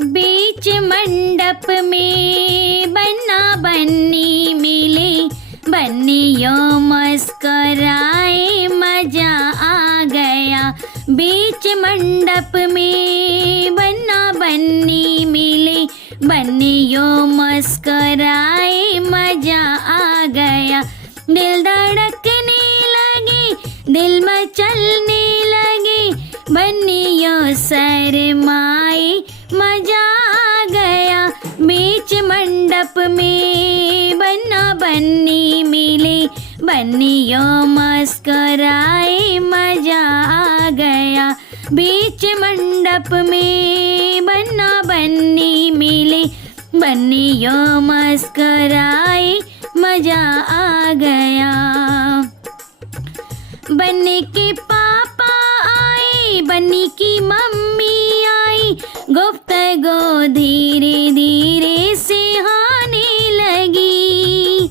बीच मंडप में बन्ना बन्नी मिले, बन्नियों मुस्कराए मजा आ गया। बीच मंडप में बन्ना बन्नी मिले, बन्नियों मुस्कराए मजा आ गया। दिल धड़कने लगे, दिल मचलने लगे, बन्नियों शर्माए मजा आ गया। बीच मंडप में बन्ना बन्नी मिले, बन्नियों मुस्कराए मजा आ गया। बीच मंडप में बन्ना बन्नी मिले, बन्नियों मुस्कराए मजा आ गया। बन्नी के पापा आए, बन्नी की मम्मी आई, गुफ्तगू धीरे धीरे से होने लगी।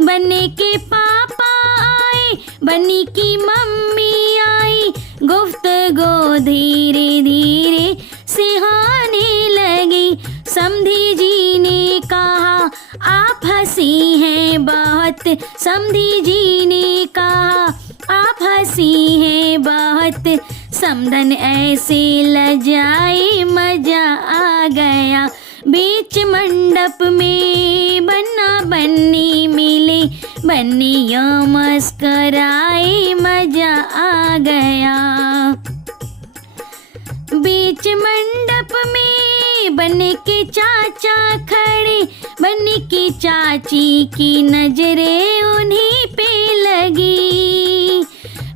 बन्नी के पापा आए, बन्नी की मम्मी आई, गुफ्तगू धीरे धीरे से होने लगी। समधी जी ने कहा आप हंसी हैं बहुत, समधी जी ने कहा आप हंसी हैं बहुत, समधन ऐसे लजाए मजा आ गया। बीच मंडप में बन्ना बन्नी मिले, बन्नियों मुस्कराए मजा आ गया। बीच मंडप में बन्ने के चाचा खड़े, बन्नी की चाची की नजरें उन्हीं पे लगी।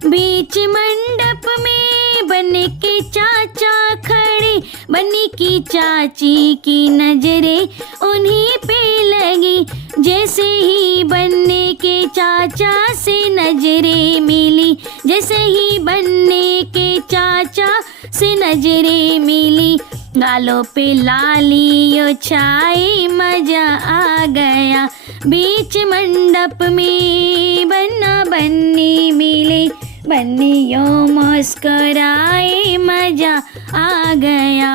बीच मंडप में बन्ने के चाचा खड़े, बन्नी की चाची की नजरें उन्हीं पे लगी। जैसे ही बन्ने के चाचा से नजरें मिली, जैसे ही बन्ने के चाचा से नजरें मिली, गालों पे लाली छाई मजा आ गया। बीच मंडप में बन्ना बन्नी मिले, बन्नियों मुस्कराए मजा आ गया।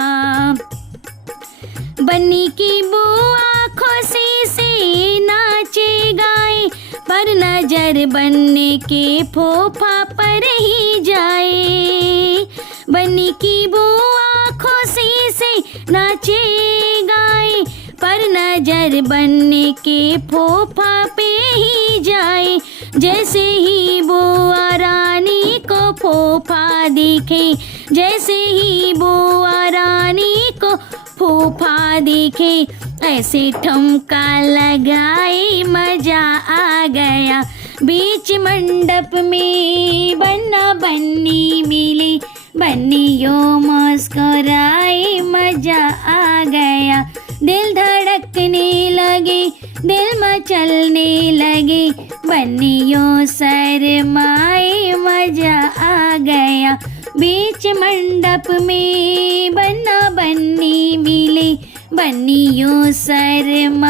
बन्नी की बुआ खुशी से नाचे गाए, पर नजर बन्ने के फूफा पर ही जाए। बन्नी की बुआ खुशी से नाचे गाए, पर नजर बन्ने के फूफा पे ही जाए। जैसे ही बुआ रानी को फूफा दिखे, जैसे ही बुआ रानी को फूफा दिखे, ऐसे ठुमका लगाए मजा आ गया। बीच मंडप में बन्ना बन्नी मिले, बन्नियों मुस्कराए मजा आ गया। दिल धड़कने लगे, दिल मचलने लगे, बन्नियों शर्माए मजा आ गया। बीच मंडप में बन्ना बन्नी मिले, बन्नियों शर्माए